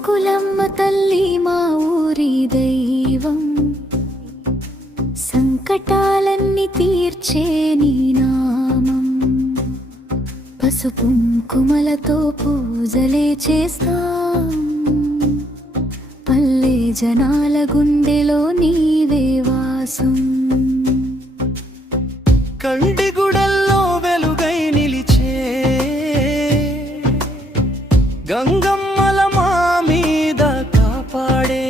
సుంకులమ్మ తల్లి మా ఊరి దైవం, సంకటాలన్నీ తీర్చే నీ నామం. పసుపు కుంకుమలతో పూజలే చేస్తాం, పల్లె జనాల గుండెలో నీవే వాసం. కండిగుడల్లో వెలుగై నిలిచే గంగమ్మల మా మీద కాపాడే,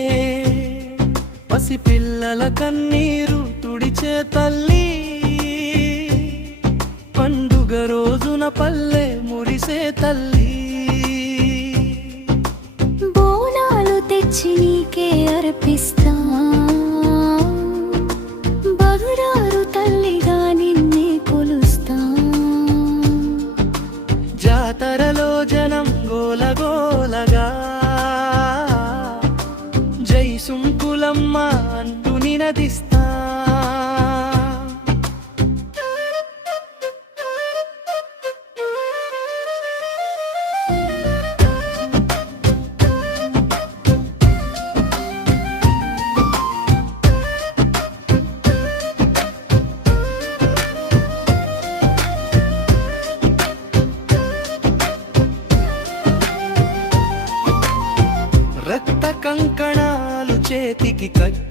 పసిపిల్లల కన్నీరు తుడిచే తల్లి, పండుగ రోజున పల్లె మురిసే తల్లి. బోనాలు తెచ్చి నీకే అర్పిస్తా, బగురారు తల్లిగా నిన్నే కొలుస్తా. జాతరలో జనం గోలగోలగా జై సుంకులమ్మ అంటూ నినదిస్తా. రక్త కంకణాలు చేతికి కట్టి